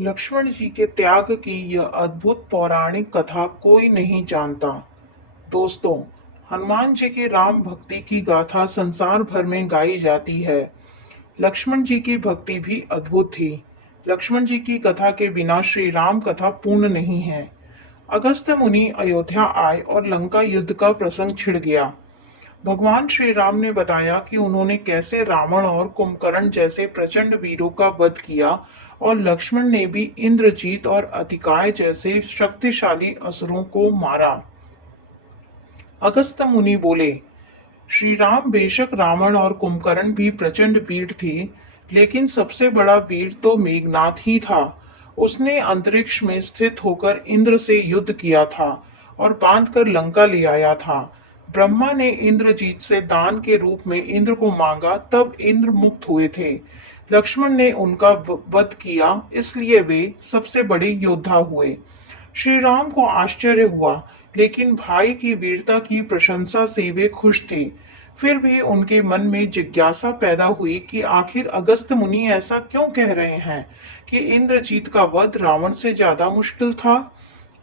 लक्ष्मण जी के त्याग की यह अद्भुत पौराणिक कथा कोई नहीं जानता। दोस्तों, हनुमान जी की राम भक्ति की गाथा संसार भर में गाई जाती है। लक्ष्मण जी की भक्ति भी अद्भुत थी। लक्ष्मण जी की कथा के बिना श्री राम कथा पूर्ण नहीं है। अगस्त्य मुनि अयोध्या आए और लंका युद्ध का प्रसंग छिड़ गया। भगवान श्री राम ने बताया कि उन्होंने कैसे रावण और कुंभकर्ण जैसे प्रचंड वीरों का वध किया और लक्ष्मण ने भी इंद्रजीत और अतिकाय जैसे शक्तिशाली असुरों को मारा। अगस्त्य मुनि बोले, श्री राम बेशक रावण और कुंभकर्ण भी प्रचंड वीर थे, लेकिन सबसे बड़ा वीर तो मेघनाथ ही था। उसने अंतरिक्ष में स्थित होकर इंद्र से युद्ध किया था और बांधकर लंका ले आया था। ब्रह्मा ने इंद्रजीत से दान के रूप में इंद्र को मांगा, तब इंद्र मुक्त हुए थे। लक्ष्मण ने उनका वध किया, इसलिए वे सबसे बड़े योद्धा हुए। श्री राम को आश्चर्य हुआ, लेकिन भाई की वीरता की प्रशंसा से वे खुश थे। फिर भी उनके मन में जिज्ञासा पैदा हुई कि आखिर अगस्त्य मुनि ऐसा क्यों कह रहे हैं कि इंद्रजीत का वध रावण से ज्यादा मुश्किल था।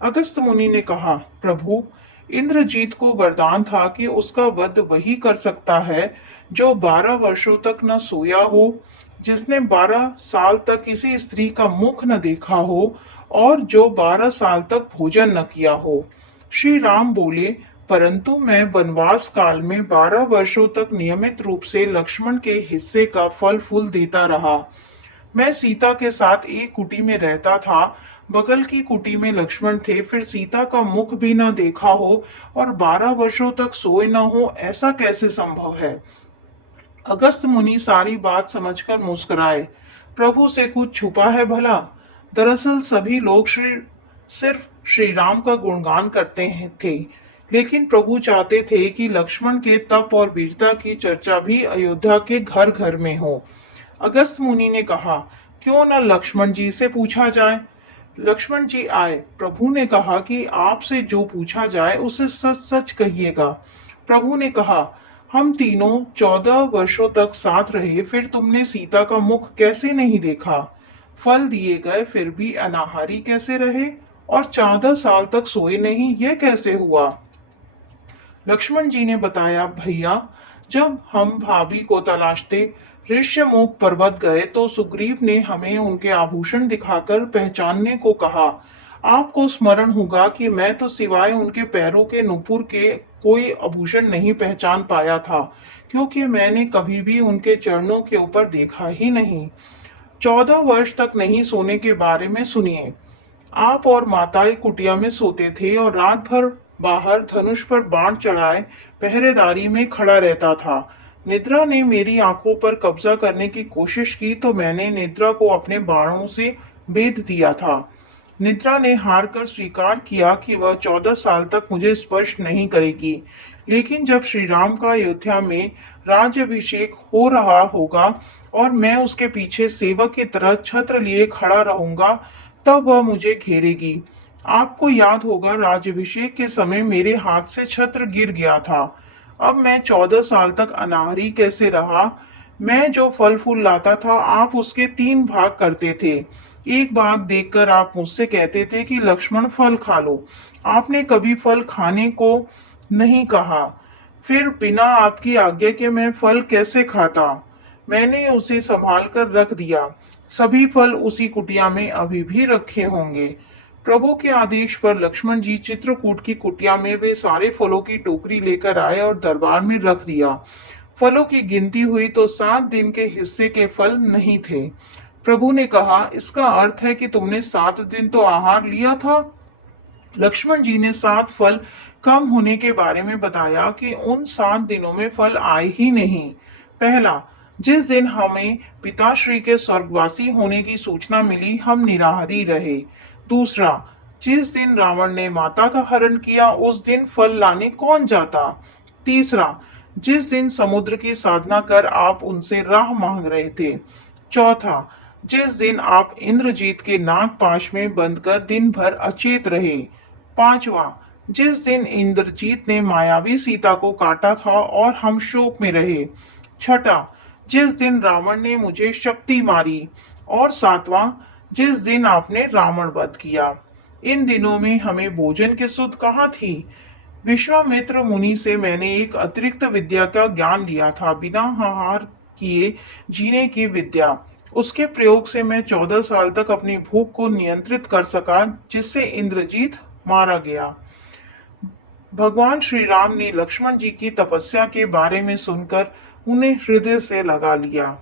अगस्त्य मुनि ने कहा, प्रभु, इंद्रजीत को वरदान था कि उसका वध वही कर सकता है जो 12 वर्षों तक न सोया हो, जिसने 12 साल तक किसी स्त्री का मुख न देखा हो और जो 12 साल तक भोजन न किया हो। श्री राम बोले, परंतु मैं वनवास काल में 12 वर्षों तक नियमित रूप से लक्ष्मण के हिस्से का फल फूल देता रहा। मैं सीता के साथ एक कुटी में रहता था। बगल की कुटी में लक्ष्मण थे। फिर सीता का मुख भी न देखा हो और 12 वर्षों तक सोए न हो, ऐसा कैसे संभव है। अगस्त मुनि सारी बात समझकर मुस्कुराए। प्रभु से कुछ छुपा है भला। दरअसल सभी लोग सिर्फ श्री राम का गुणगान करते हैं थे, लेकिन प्रभु चाहते थे कि लक्ष्मण के तप और वीरता की चर्चा भी अयोध्या के घर घर में हो। अगस्त मुनि ने कहा, क्यों न लक्ष्मण जी से पूछा जाए। लक्ष्मण जी आए। प्रभु ने कहा कि आपसे जो पूछा जाए उसे सच सच कहिएगा। प्रभु ने कहा, हम तीनों 14 वर्षों तक साथ रहे, फिर तुमने सीता का मुख कैसे नहीं देखा। फल दिए गए फिर भी अनाहारी कैसे रहे और 14 साल तक सोए नहीं, यह कैसे हुआ। लक्ष्मण जी ने बताया, भैया, जब हम भाभी को तलाशते ऋष्यमुख पर्वत गए तो सुग्रीव ने हमें उनके आभूषण दिखाकर पहचानने को कहा। आपको स्मरण होगा कि मैं तो सिवाय उनके पैरों के नुपुर के कोई आभूषण नहीं पहचान पाया था, क्योंकि मैंने कभी भी उनके चरणों के ऊपर देखा ही नहीं। 14 वर्ष तक नहीं सोने के बारे में सुनिए। आप और माताएं कुटिया में सोते थे और रात भर बाहर धनुष पर बाण चढ़ाए पहरेदारी में खड़ा रहता था। निद्रा ने मेरी आंखों पर कब्जा करने की कोशिश की तो मैंने निद्रा को अपने बाणों से भेद दिया था। निद्रा ने हार कर स्वीकार किया कि वह 14 साल तक मुझे स्पर्श नहीं करेगी। लेकिन जब श्री राम का अयोध्या में राज्यभिषेक हो रहा होगा और मैं उसके पीछे सेवक की तरह छत्र लिए खड़ा रहूंगा, तब वह मुझे घेरेगी। आपको याद होगा, राज्यभिषेक के समय मेरे हाथ से छत्र गिर गया था। अब मैं 14 साल तक अनाहरी कैसे रहा। मैं जो फल फूल लाता था आप उसके 3 भाग करते थे। एक भाग देखकर आप मुझसे कहते थे कि लक्ष्मण फल खा लो। आपने कभी फल खाने को नहीं कहा। फिर बिना आपकी आज्ञा के मैं फल कैसे खाता। मैंने उसे संभाल कर रख दिया। सभी फल उसी कुटिया में अभी भी रखे होंगे। प्रभु के आदेश पर लक्ष्मण जी चित्रकूट की कुटिया में वे सारे फलों की टोकरी लेकर आए और दरबार में रख दिया। फलों की गिनती हुई तो 7 दिन के हिस्से के फल नहीं थे। प्रभु ने कहा, इसका अर्थ है कि तुमने 7 दिन तो आहार लिया था। लक्ष्मण जी ने 7 फल कम होने के बारे में बताया कि उन 7 दिनों में फल आए ही नहीं। पहला, जिस दिन हमें पिताश्री के स्वर्गवासी होने की सूचना मिली, हम निराहारी रहे। दूसरा, जिस दिन रावण ने माता का हरण किया उस दिन फल लाने कौन जाता। तीसरा, जिस दिन समुद्र की साधना कर आप उनसे राह मांग रहे थे। चौथा, जिस दिन आप इंद्रजीत के नाग पाश में बंद कर दिन भर अचेत रहे। पांचवा, जिस दिन इंद्रजीत ने मायावी सीता को काटा था और हम शोक में रहे। छठा, जिस दिन रावण ने मुझे शक्ति मारी। और सातवां, जिस दिन आपने रावण वध किया। इन दिनों में हमें भोजन की सुध कहाँ थी। विश्वामित्र मुनि से मैंने एक अतिरिक्त विद्या का ज्ञान लिया था, बिना आहार किए जीने की विद्या। उसके प्रयोग से मैं 14 साल तक अपनी भूख को नियंत्रित कर सका, जिससे इंद्रजीत मारा गया। भगवान श्री राम ने लक्ष्मण जी की तपस्या के बारे में सुनकर उन्हें हृदय से लगा लिया।